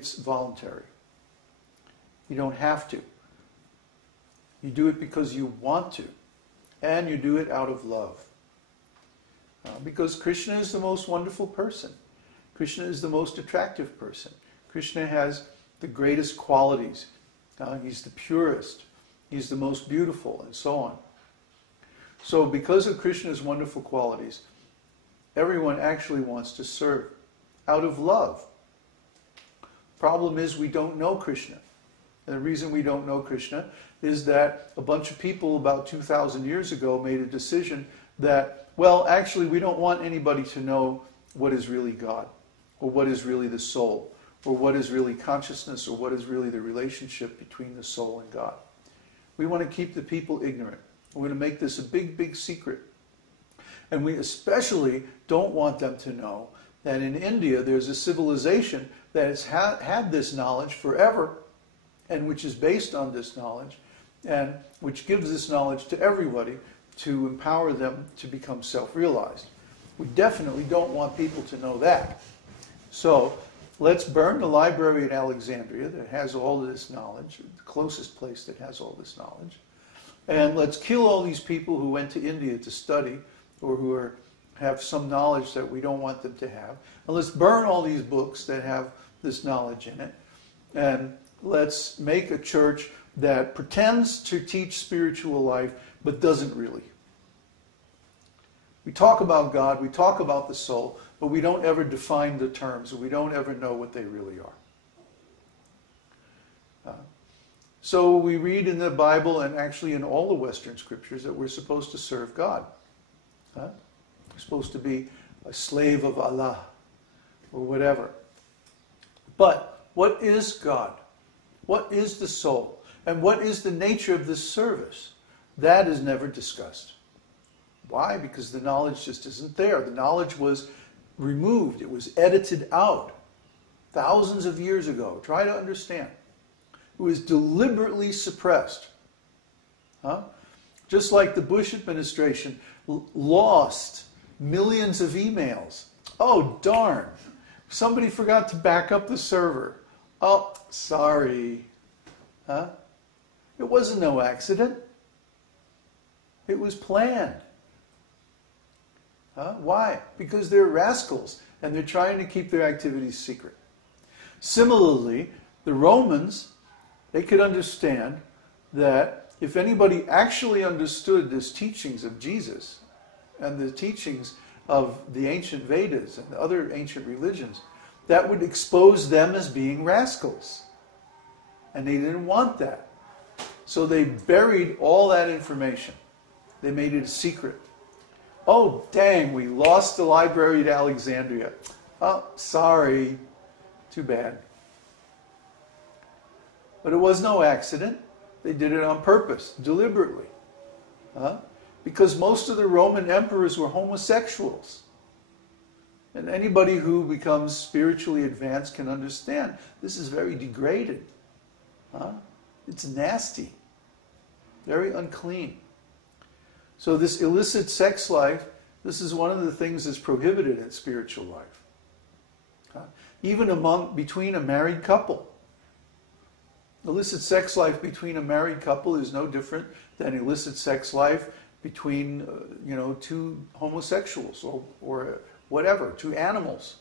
it's voluntary. You don't have to. You do it because you want to. And you do it out of love. Because Krishna is the most wonderful person. Krishna is the most attractive person. Krishna has the greatest qualities. He's the purest. He's the most beautiful, and so on. So because of Krishna's wonderful qualities, everyone actually wants to serve out of love. Problem is we don't know Krishna. And the reason we don't know Krishna is that a bunch of people about 2,000 years ago made a decision that, well, actually we don't want anybody to know what is really God, or what is really the soul, or what is really consciousness, or what is really the relationship between the soul and God. We want to keep the people ignorant. We're going to make this a big, big secret. And we especially don't want them to know that in India there's a civilization that has had this knowledge forever, and which is based on this knowledge, and which gives this knowledge to everybody to empower them to become self-realized. We definitely don't want people to know that. So let's burn the library at Alexandria that has all this knowledge, the closest place that has all this knowledge. And let's kill all these people who went to India to study, or who have some knowledge that we don't want them to have. And let's burn all these books that have this knowledge in it. And let's make a church that pretends to teach spiritual life, but doesn't really. We talk about God, we talk about the soul, but we don't ever define the terms, or we don't ever know what they really are. So we read in the Bible, and actually in all the Western scriptures, that we're supposed to serve God. We're supposed to be a slave of Allah, or whatever. But what is God? What is the soul? And what is the nature of this service? That is never discussed. Why? Because the knowledge just isn't there. The knowledge was removed. It was edited out thousands of years ago. Try to understand. It was deliberately suppressed. Just like the Bush administration lost millions of emails. Oh, darn. Somebody forgot to back up the server. Oh, sorry. It wasn't no accident. It was planned. Why? Because they're rascals and they're trying to keep their activities secret. Similarly, the Romans, they could understand that if anybody actually understood these teachings of Jesus and the teachings of the ancient Vedas and the other ancient religions, that would expose them as being rascals. And they didn't want that. So they buried all that information. They made it a secret. Oh, dang, we lost the library at Alexandria. Oh, sorry. Too bad. But it was no accident. They did it on purpose, deliberately. Because most of the Roman emperors were homosexuals. And anybody who becomes spiritually advanced can understand this is very degraded. It's nasty. Very unclean. So this illicit sex life, this is one of the things that's prohibited in spiritual life. Even between a married couple. Illicit sex life between a married couple is no different than illicit sex life between two homosexuals or whatever, two animals.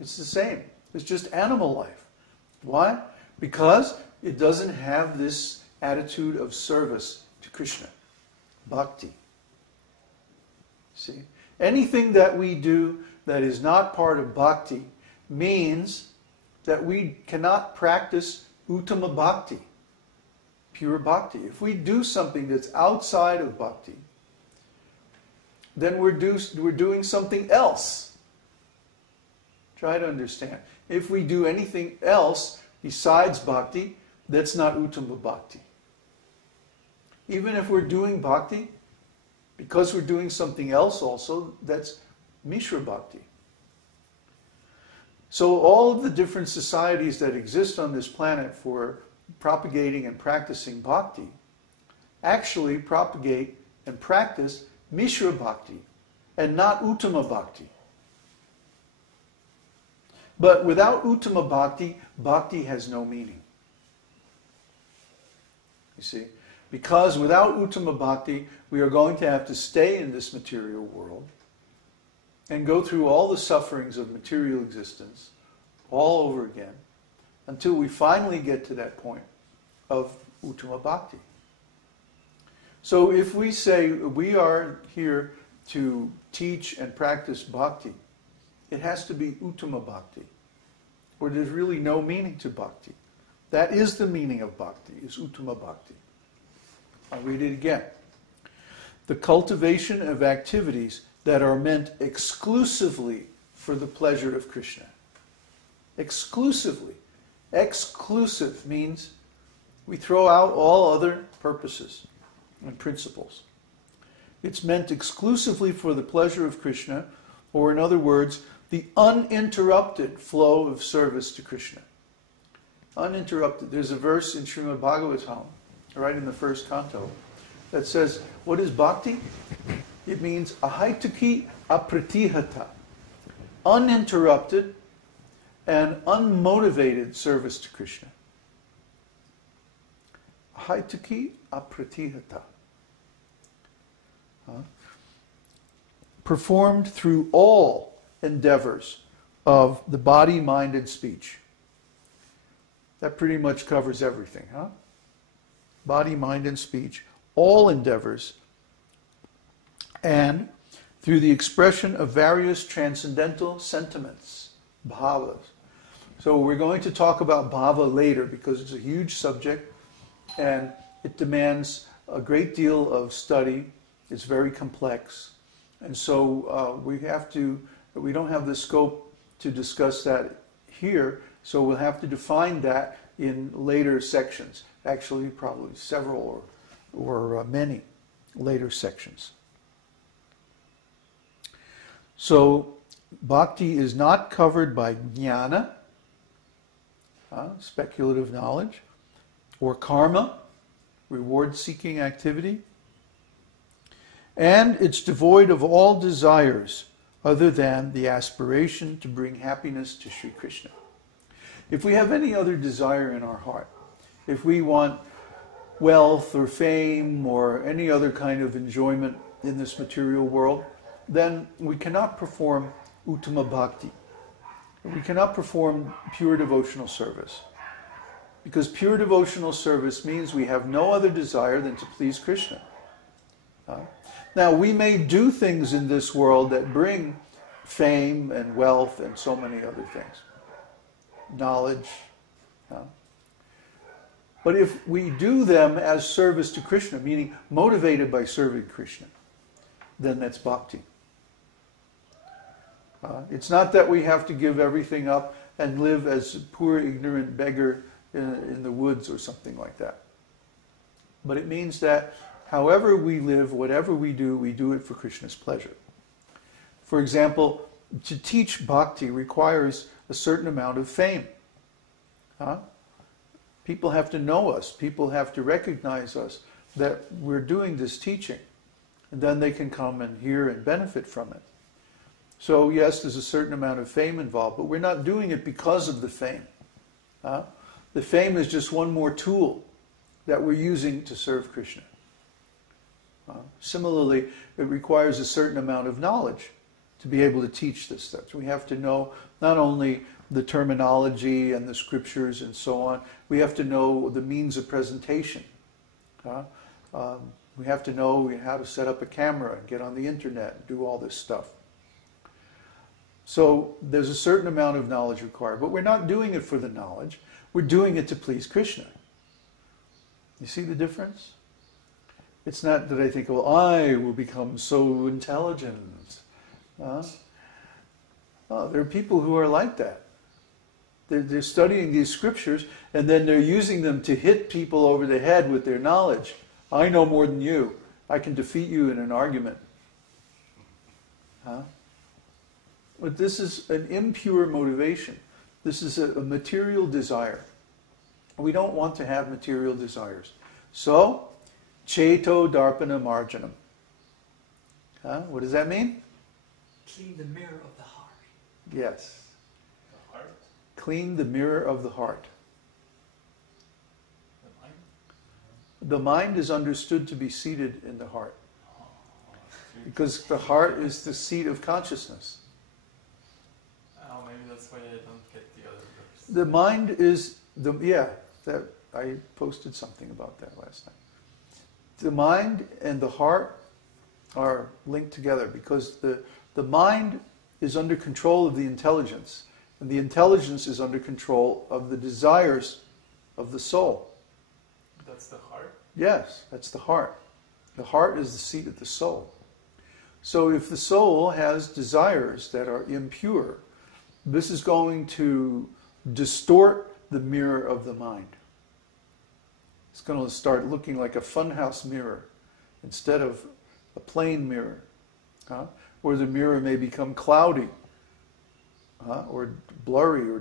It's the same. It's just animal life. Why? Because it doesn't have this attitude of service to Krishna. Bhakti. See? Anything that we do that is not part of bhakti means that we cannot practice Uttama-bhakti, pure bhakti. If we do something that's outside of bhakti, then we're doing something else. Try to understand. If we do anything else besides bhakti, that's not Uttama-bhakti. Even if we're doing bhakti, because we're doing something else also, that's Mishra bhakti. So all of the different societies that exist on this planet for propagating and practicing bhakti actually propagate and practice Mishra bhakti and not Uttama-bhakti. But without Uttama-bhakti, bhakti has no meaning. You see? Because without Uttama-bhakti, we are going to have to stay in this material world and go through all the sufferings of material existence all over again until we finally get to that point of Uttama-bhakti. So if we say we are here to teach and practice bhakti, it has to be Uttama-bhakti, or there's really no meaning to bhakti. That is the meaning of bhakti, is Uttama-bhakti. I'll read it again. The cultivation of activities that are meant exclusively for the pleasure of Krishna. Exclusively. Exclusive means we throw out all other purposes and principles. It's meant exclusively for the pleasure of Krishna, or in other words, the uninterrupted flow of service to Krishna. Uninterrupted. There's a verse in Śrīmad Bhagavatam, right in the first canto, that says, what is bhakti? It means ahaituki apratihata, uninterrupted and unmotivated service to Krishna. Ahaituki apratihata. Performed through all endeavors of the body, mind, and speech. That pretty much covers everything, huh? Body, mind, and speech. All endeavors. And through the expression of various transcendental sentiments, bhāvas. So we're going to talk about bhava later because it's a huge subject and it demands a great deal of study. It's very complex. And so we don't have the scope to discuss that here, so we'll have to define that in later sections. Actually, probably several or many later sections. So, bhakti is not covered by jñāna, speculative knowledge, or karma, reward-seeking activity, and it's devoid of all desires other than the aspiration to bring happiness to Śrī Kṛṣṇa. If we have any other desire in our heart, if we want wealth or fame or any other kind of enjoyment in this material world, then we cannot perform Uttama-bhakti. We cannot perform pure devotional service. Because pure devotional service means we have no other desire than to please Krishna. Now, we may do things in this world that bring fame and wealth and so many other things. Knowledge. But if we do them as service to Krishna, meaning motivated by serving Krishna, then that's bhakti. It's not that we have to give everything up and live as a poor, ignorant beggar in the woods or something like that. But it means that however we live, whatever we do it for Krishna's pleasure. For example, to teach bhakti requires a certain amount of fame. People have to know us. People have to recognize us that we're doing this teaching. And then they can come and hear and benefit from it. So yes, there's a certain amount of fame involved, but we're not doing it because of the fame. The fame is just one more tool that we're using to serve Krishna. Similarly, it requires a certain amount of knowledge to be able to teach this stuff. We have to know not only the terminology and the scriptures and so on, we have to know the means of presentation. We have to know how to set up a camera and get on the internet and do all this stuff. So there's a certain amount of knowledge required, but we're not doing it for the knowledge. We're doing it to please Krishna. You see the difference? It's not that I think, well, I will become so intelligent. No, there are people who are like that. They're studying these scriptures and then they're using them to hit people over the head with their knowledge. I know more than you. I can defeat you in an argument. But this is an impure motivation. This is a material desire. We don't want to have material desires. So, Cheto Darpana Marjanam. What does that mean? Clean the mirror of the heart. Yes. The heart? clean the mirror of the heart. The mind? The mind is understood to be seated in the heart. Because the heart is the seat of consciousness. Oh, maybe that's why I don't get the other verse. The mind is, that I posted something about that last night. The mind and the heart are linked together because the mind is under control of the intelligence, and the intelligence is under control of the desires of the soul. That's the heart? Yes, that's the heart. The heart is the seat of the soul. So if the soul has desires that are impure, this is going to distort the mirror of the mind. It's going to start looking like a funhouse mirror instead of a plain mirror. Or the mirror may become cloudy, or blurry, or